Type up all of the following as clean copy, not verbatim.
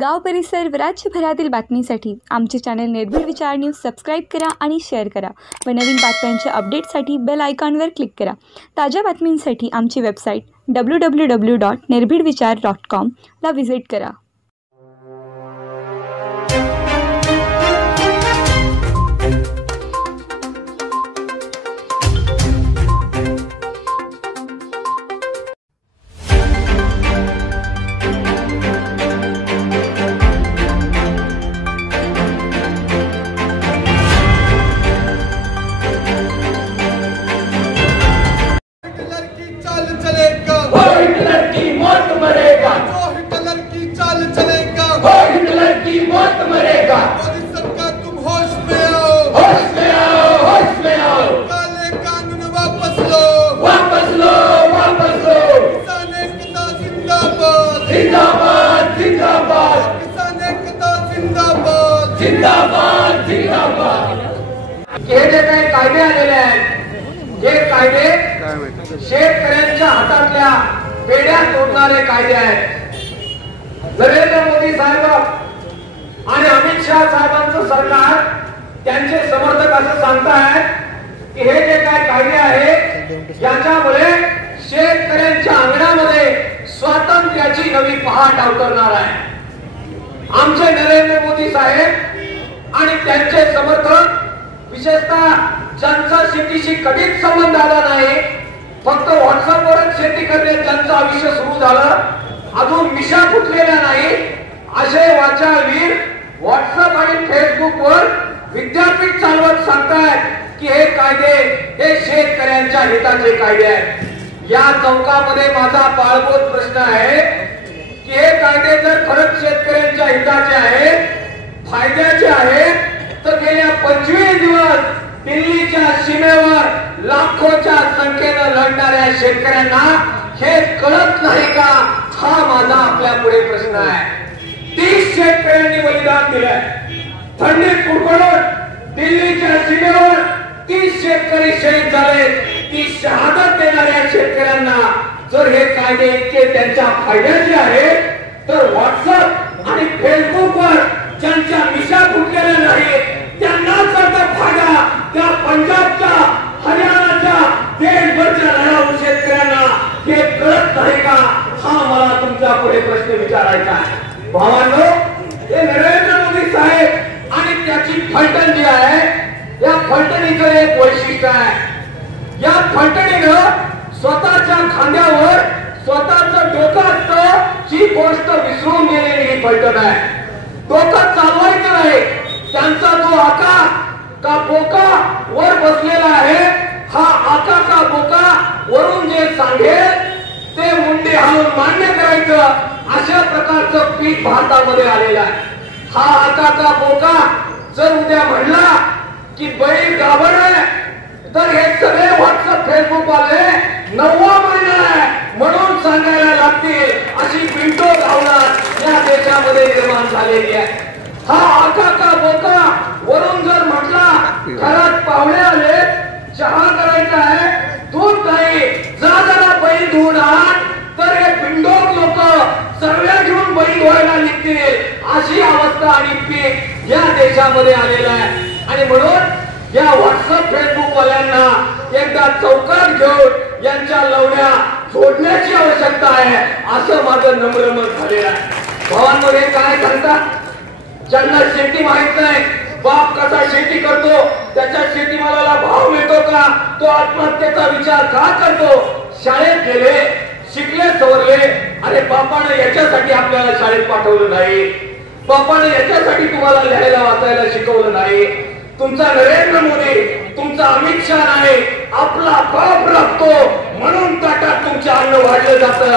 गाव परिसर व राज्यभरातील बातमीसाठी आमचे चॅनल निर्भीड विचार न्यूज सबस्क्राईब करा आणि शेअर करा व नवीन बातम्यांच्या अपडेटसाठी बेल आयकॉनवर क्लिक करा। ताज्या बातमींसाठी आमची वेबसाईट www.nirbhidvichar.com ला व्हिजिट करा। मोदी सरकार तुम होश में आओ, होश में आओ, होश में आओ। काले कानून वापस लो, वापस लो, वापस लो। किसान एकता जिंदाबाद, जिंदाबाद, जिंदाबाद। किसान एकता जिंदाबाद, जिंदाबाद, जिंदाबाद। हे जे काही कायदे आलेले आहेत हे कायदे शेतकऱ्यांच्या हातातल्या पेढ्या तोडणारे कायदे आहेत। नरेंद्र मोदी साहेब आणि अमित शाह साहेबांचं सरकार त्यांचे समर्थक असं सांगतायत की हे जे काही कायदे आहेत याच्यामुळे शेतकऱ्यांच्या अंगणामध्ये स्वातंत्र्याची नवी पहाट अवतरणार आहे। आमचे नरेंद्र मोदी साहेब आणि त्यांचे समर्थक विशेषतः ज्यांचा शेतीशी कधीच संबंध आला नाही, फक्त व्हॉट्सअपवरच शेती करणे ज्यांचं आयुष्य सुरू झालं, अजून मिशा फुटलेल्या नाही असे वाचाळवीर व्हॉट्सअप आणि फेसबुकवर विद्यापीठ चालवत सांगतायत की हे कायदे हे शेतकऱ्यांच्या हिताचे कायदे आहेत। या चौकामध्ये माझा पाळबोध प्रश्न आहे की हे कायदे जर खरंच शेतकऱ्यांच्या हिताचे आहेत, फायद्याचे आहेत, तर गेल्या 25 दिवस दिल्लीच्या सीमेवर लाखोच्या संख्येने लढणाऱ्या शेतकऱ्यांना हे कळत नाही का? हा माझा आपल्या पुढे प्रश्न आहे। 30 शेतकऱ्यांनी बलिदान दिलंय। थंडीत कुडकुडून दिल्लीच्या सीमेवर 30 शेतकरी शहीद झाले। ती शहादत देणाऱ्या शेतकऱ्यांना जर हे कायदे इतके त्यांच्या फायद्याचे आहेत, तर व्हॉट्सअप आणि फेसबुकवर ज्यांच्या मिशा फुटलेल्या नाहीत त्यांना जर फायदा त्या पंजाबच्या, हरियाणाच्या, देशभरच्या लढाऊ शेतकऱ्यांना हे कळत नाही का? हा मला तुमच्या पुढे प्रश्न विचारायचा आहे। भावांनो, हे नरेंद्र मोदी साहेब आणि त्याची फलटण जी आहे, या फलटणीचं एक वैशिष्ट्य आहे। या फलटणीनं स्वतःच्या खांद्यावर स्वतःचं डोकं असतं ही गोष्ट विसरून गेलेली ही फलटण आहे। डोकं चालवायचं नाही, त्यांचा जो आका का बोका वर बसलेला आहे, हा आका का बोका वरून जे सांगेल ते मुंडे हालून मान्य करायचं, अशा प्रकारचं पीठ भारतामध्ये आलेलं आहे। हा आका का बोका जर उद्या म्हणला की बैल गाभण आहे, तर हे सगळे व्हॉट्सअप फेसबुक वाले 9वा महिना आहे म्हणून सांगायला लागतील, अशी पिंटो भावना या देशामध्ये निर्माण झालेली आहे। हा आका का बोका वरून जर म्हटला घरात पाहुणे आले, चहा करायचा आहे, दूध नाही, जा जरा बैल धुवून आण, तर हे पिंडोक लोक सर्व्या घेऊन बैल धुवायला निघतील, अशी अवस्था आणि पीक या देशामध्ये आलेला आहे। आणि म्हणून या व्हॉट्सअप फेसबुक वाल्यांना एकदा चौकात घेऊन यांच्या लवण्या सोडण्याची आवश्यकता आहे, असं माझं नम्र मत झालेलं आहे। भावांमध्ये काय सांगतात, ज्यांना शेती माहित नाही, बाप कसा शेती करतो, त्याच्या शेतीमालाला भाव मिळतो का, तो आत्महत्येचा विचार का करतो, शाळेत गेले, शिकले, सवरले, अरे बापाने याच्यासाठी आपल्याला शाळेत पाठवलं नाही, बापाने याच्यासाठी तुम्हाला लिहायला वाचायला शिकवलं नाही, तुमचा नरेंद्र मोदी, तुमचा अमित शाह नाही, आपला बाप लागतो म्हणून ताटात तुमचे अन्न वाढलं जातं,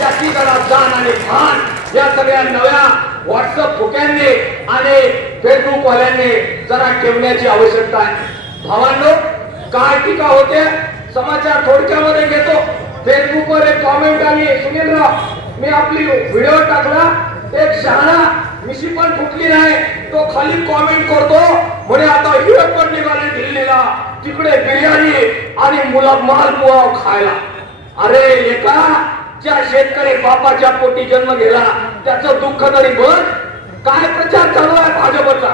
याची जरा जाण आणि भान या सगळ्या नव्या व्हॉट्सअप फुक्यांनी आणि फेसबुक वाल्यांनी जरा ठेवण्याची आवश्यकता आहे। भावांनो, काय टीका होते समाचार थोडक्यामध्ये घेतो। फेसबुकवर एक कॉमेंट आली, सुनीलराव, मी आपली व्हिडिओ टाकला, एक शहाणा मिशी पण फुटली नाही, तो खाली कॉमेंट करतो म्हणे आता हिरक पण निघाले दिल्लीला, तिकडे बिर्याणी आणि मालपुआ खायला। अरे एका ज्या शेतकरी बापाच्या पोटी जन्म गेला त्याचं दुःख तरी बघ, काय प्रचार चालू आहे भाजपचा,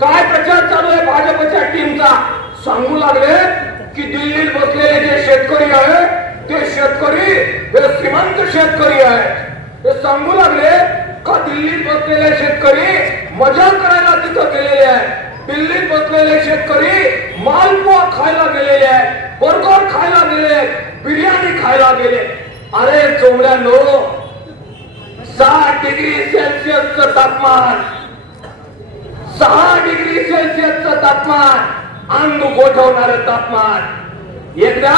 काय प्रचार चालू आहे भाजपच्या टीमचा. सांगू लागले की दिल्लीत बसलेले जे शेतकरी आहे ते शेतकरी हे श्रीमंत शेतकरी आहे. हे सांगू लागले का दिल्लीत बसलेले शेतकरी मजा करायला तिथं गेलेले आहे. दिल्लीत बसलेले शेतकरी मालपुआ खायला गेलेले आहे, बर्गर खायला गेले, बिर्याणी खायला गेले. अरे चोमड्यांनो, 60 डिग्री सेल्सिअसचं तापमान, 6 डिग्री सेल्सिअसचं तापमान, अंग गोठवणारं तापमान. एकदा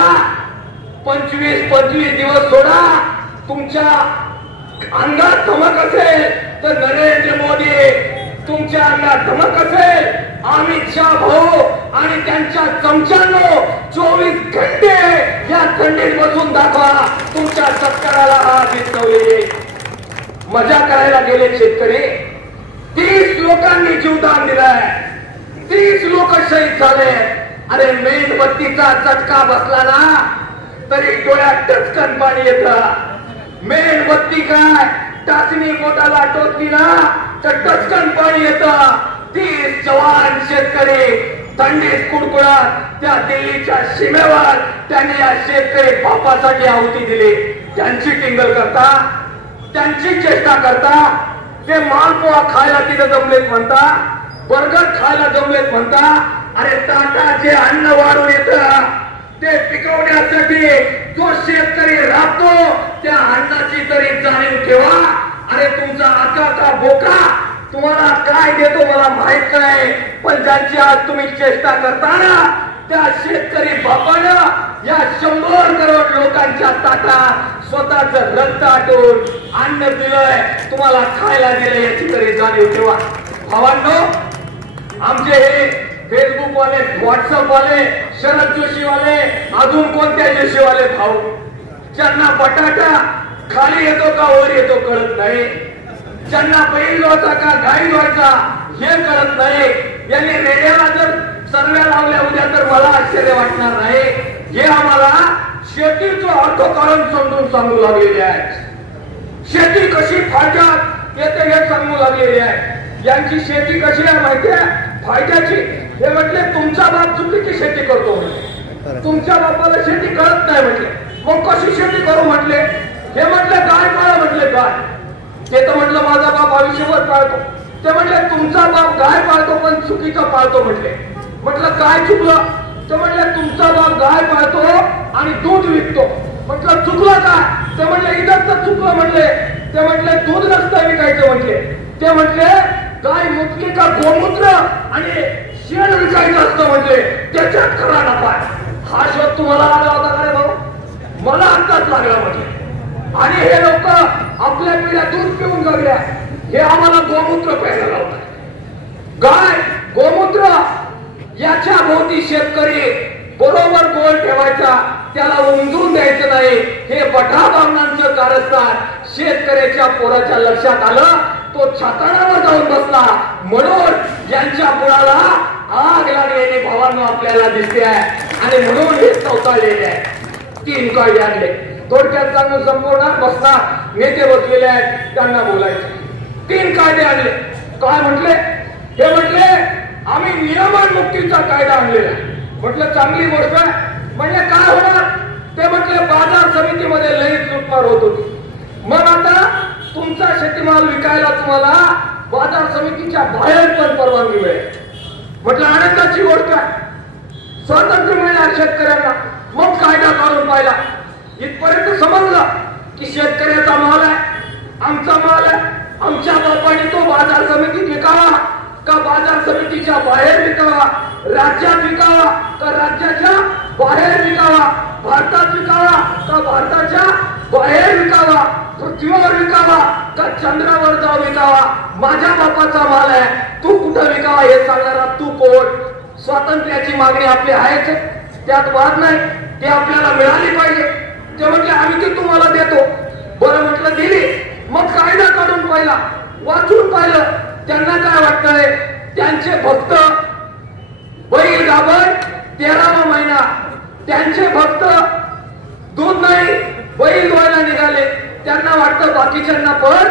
25 दिवस सोडा, तुमच्या अंगात धमक असेल तर नरेंद्र मोदी, तुमच्या अंगात धमक असेल अमित शाह भाऊ आणि त्यांच्या चमच्यांनो 24 घंटे या थंडीत बसून दाखवा. तुमच्या सत्काराला हात विसरवले. मजा करायला गेले शेतकरी. 30 लोकांनी जीवदान दिलंय, 30 लोक शहीद झाले. अरे मेणबत्तीचा चटका बसला ना तरी डोळ्यात टचकन पाणी येतं. मेणबत्ती काय टाचणी पोटाला टोचली ना तर टचकन पाणी येतं. 30 जवान शेतकरी थंडीत कुडकुडत त्या दिल्लीच्या सीमेवर त्यांनी या शेतकरी बापासाठी आहुती दिली. त्यांची टिंगल करता, त्यांची चेष्टा करता, ते मालपोहा खायला तिथं जमलेत म्हणता, बर्गर खायला जमलेत म्हणता. अरे ताटाचे अन्न वाढून येतं ते पिकवण्यासाठी जो शेतकरी राबतो त्या अन्नाची तरी जाणीव ठेवा. अरे तुमचा आका बोका तुम्हाला काय देतो मला माहित नाही, पण ज्यांची आज तुम्ही चेष्टा करताना त्या शेतकरी बापानं या 100 करोड लोकांच्या ताटात स्वतःच रक्त आटून अन्न दिलंय, तुम्हाला खायला दिलंय याची तरी जाणीव ठेवा. भावांनो, आमचे हे फेसबुक वाले, व्हॉट्सअप वाले, शरद जोशी वाले, अजून कोणत्या जोशी वाले भाऊ, ज्यांना बटाटा खाली येतो का वर येतो कळत नाही, ज्यांना बैल व्हायचा का गाई व्हायचा हे कळत नाही, यांनी रेडिओला जर सर्व्या लावल्या उद्या तर मला आश्चर्य वाटणार नाही. हे आम्हाला शेतीचं अर्थकारण समजून सांगू लागलेले आहे. शेती कशी फायद्यात येते हे सांगू लागलेले आहे. यांची शेती कशी आहे माहितीये, फायद्याची. हे म्हटले तुमचा बाप चुकीची शेती करतो म्हटले, तुमच्या बापाला शेती कळत नाही म्हटले, मग कशी शेती करू म्हटले. हे म्हटले गाय पाळा म्हटले, गाय. ते तर म्हटलं माझा बाप आयुष्यभर पाळतो. ते म्हटले तुमचा बाप गाय पाळतो पण चुकीचा पाळतो म्हटले. म्हटलं काय चुकलं. ते म्हटले तुमचा बाप गाय पाळतो आणि दूध विकतो. म्हटलं चुकलं काय. ते म्हटले इथं तर चुकलं म्हटले. ते म्हटले दूध नसतं विकायचं म्हटले. ते म्हटले गाय मुतली का गोमूत्र आणि शेण विकायचं असतं म्हटले, त्याच्यात खरा नफा. हा शोध तुम्हाला आला होता का रे भाऊ. मला आत्ताच लागला म्हटले. आणि हे लोक आपल्या पिढ्या दूध पिऊन जगल्या, हे आम्हाला गोमूत्र प्यायला लावतात. गाय गोमूत्र याच्या भोवती शेतकरी बरोबर गोल ठेवायचा, त्याला उमजून द्यायचं नाही. हे बठा बामणांचं कारस्थान शेतकऱ्याच्या पोराच्या लक्षात आलं. तो छाताडावर जाऊन बसला म्हणून यांच्या मुळाला आग लागलेली भावांनो आपल्याला दिसते आहे. आणि म्हणून हे चौताळलेले आहे. 3 कायदे आणले. थोडक्यात सांगू संपवणार बसणार, नेते बसलेले आहेत त्यांना बोलायचे. 3 कायदे आणले. काय म्हटले. हे म्हटले आम्ही नियमन मुक्तीचा कायदा आणलेला. म्हटलं चांगली गोष्ट आहे. म्हणजे काय होणार. ते म्हटले बाजार समितीमध्ये लईत लुटमार होत होती, मग आता तुमचा शेतीमाल विकायला तुम्हाला बाजार समितीच्या बाहेर पण परवानगी मिळेल. म्हटलं आनंदाची गोष्ट आहे, स्वातंत्र्य मिळणार शेतकऱ्यांना. मग कायदा काढून पाहिला. इथपर्यंत समजलं की शेतकऱ्याचा माल आहे, आमचा माल आहे, आमच्या बापाने तो बाजार समितीत विकावा का बाजार समितीच्या बाहेर विकावा, राज्यात विकावा का राज्याच्या बाहेर विकावा, भारतात विकावा का भारताच्या बाहेर विकावा, पृथ्वीवर विकावा का चंद्रावर जाऊन विकावा. माझ्या बापाचा माल आहे, तू कुठं विकावा हे सांगणारा तू कोण. स्वातंत्र्याची मागणी आपली आहेच, त्यात वाद नाही. ते आपल्याला मिळाली पाहिजे. ते म्हटले आम्ही ती तुम्हाला देतो. बरं म्हटलं दिली. मग कायदा काढून पाहिला, वाचून पाहिलं. त्यांना काय वाटतंय, त्यांचे भक्त बैल गाभण 13वा महिना, त्यांचे भक्त दूध नाही बैल धुवायला निघाले. त्यांना वाटतं बाकीच्यांना पण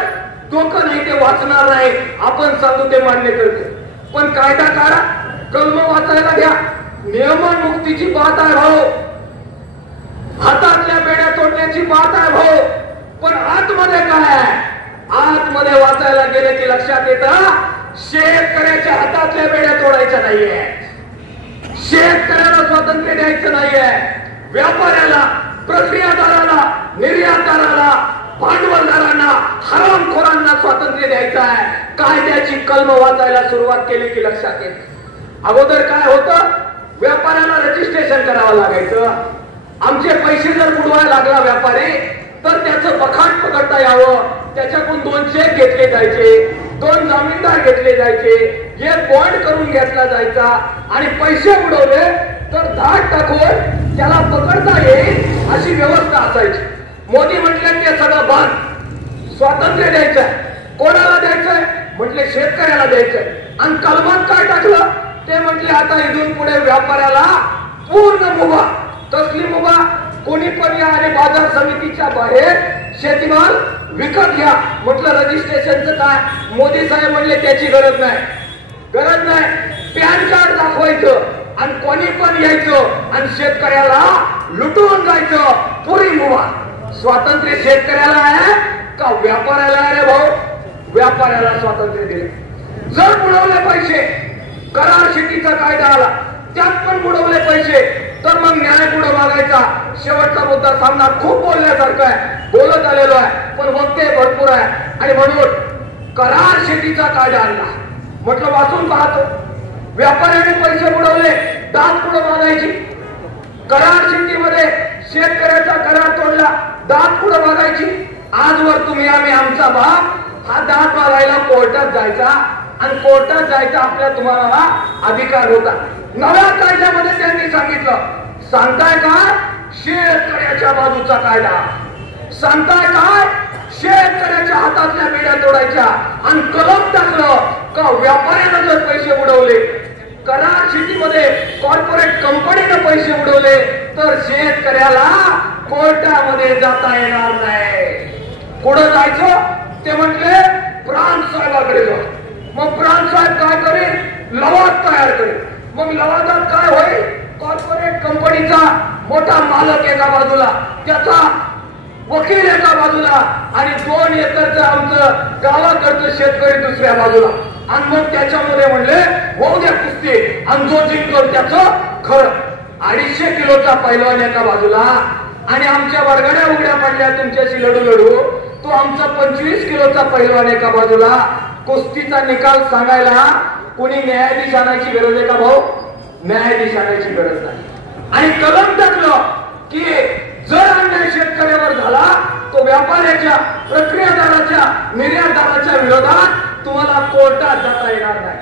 डोकं नाही ते वाचणार नाही, आपण सांगू ते मान्य करते, पण कायदा काढा, कलम वाचायला घ्या, नियमन मुक्तीची बात आहे भाऊ, हातातल्या बेड्या तोडण्याची बात आहे भाऊ, पण आतमध्ये काय आहे? आतमध्ये वाचायला गेले की लक्षात येतं, शेतकऱ्याच्या हातातल्या बेड्या तोडायच्या नाहीये, शेतकऱ्याला स्वातंत्र्य द्यायचं नाहीये, व्यापाऱ्याला, प्रक्रियादाराला, निर्यातदाराला, भांडवलदारांना, हरामखोरांना स्वातंत्र्य द्यायचं आहे. कायद्याची कलम वाचायला सुरुवात केली की लक्षात येत. अगोदर काय होतं? व्यापाऱ्याला रजिस्ट्रेशन करावं लागायचं. आमचे पैसे जर बुडवायला लागला व्यापारी तर त्याचं बखाट पकडता यावं, त्याच्याकडून 2 चेक घेतले जायचे, 2 जामीनदार घेतले जायचे, 1 बॉन्ड करून घेतला जायचा आणि पैसे बुडवले तर धाड टाकून त्याला पकडता येईल अशी व्यवस्था असायची. मोदी म्हटले ते सगळं बंद, स्वातंत्र्य द्यायचंय. कोणाला द्यायचंय? म्हटले शेतकऱ्याला द्यायचंय. आणि कलमात काय टाकलं? ते म्हटले आता इथून पुढे व्यापाऱ्याला पूर्ण मुभा. कसली मुभा? कोणी पण या आणि बाजार समितीच्या बाहेर शेतीमाल विकत घ्या. म्हटलं रजिस्ट्रेशनचं काय? मोदी साहेब म्हणले त्याची गरज नाही, गरज नाही. पॅन कार्ड दाखवायचं आणि कोणी पण यायचं आणि शेतकऱ्याला लुटून जायचं. पुरी मुभा. स्वातंत्र्य शेतकऱ्याला आहे का व्यापाऱ्याला आहे रे भाऊ? व्यापाऱ्याला स्वातंत्र्य दिले. जर बुडवले पैसे, करार शेतीचा कायदा आला, त्यात पण बुडवले पैसे, तर मग न्याय पुढे मागायचा. शेवटचा मुद्दा सामना खूप बोलण्यासारखा आहे, बोलत आलेलो आहे, पण वक्ते भरपूर आहे आणि म्हणून करार शेतीचा कायदा आणला. म्हटलं वाचून पाहतो. व्यापाऱ्याने पैसे बुडवले, दात पुढे मागायची. करार शेतीमध्ये शेतकऱ्याचा करार तोडला, दात पुढे मागायची. आजवर तुम्ही आम्ही आमचा बाप हा दात मागायला कोर्टात जायचा आणि कोर्टात जायचा आपल्या तुम्हाला अधिकार होता. नव्या कायद्यामध्ये त्यांनी सांगितलं, सांगताय काय? शेतकऱ्याच्या बाजूचा कायदा. सांगताय काय? शेतकऱ्याच्या हातातल्या बेड्या तोडायच्या. आणि कलम टाकलं का व्यापाऱ्यानं जर पैसे बुडवले, करार शेतीमध्ये कॉर्पोरेट कंपनीने पैसे बुडवले, तर शेतकऱ्याला कोर्टामध्ये जाता येणार नाही. कुठं जायचं? ते म्हटले प्रांत साहेबाकडे जाऊ. मग प्रांत साहेब काय करेल? लवाद तयार करेल. मग लवादात काय होईल? कॉर्पोरेट कंपनीचा मोठा मालक एका बाजूला, त्याचा वकील एका बाजूला आणि 2 एकरचं आमचं गावाकडचं शेतकरी दुसऱ्या बाजूला. आणि मग त्याच्यामध्ये म्हणले होऊ द्या कुस्ती आणि जो जिंकतो त्याचं खरं. 250 किलोचा पैलवान एका बाजूला आणि आमच्या वर्गाड्या उघड्या पडल्या तुमच्याशी लढू लढू, तो आमचा 25 किलोचा पैलवान एका बाजूला. कुस्तीचा निकाल सांगायला कोणी न्यायाधीश आणायची गरज आहे का भाऊ? न्यायाधीश आणायची गरज नाही. आणि कलम टाकलं की जर अन्याय शेतकऱ्यावर झाला तो व्यापाऱ्याच्या, प्रक्रियादाराच्या, निर्यातदाराच्या विरोधात तुम्हाला कोर्टात जाता येणार नाही.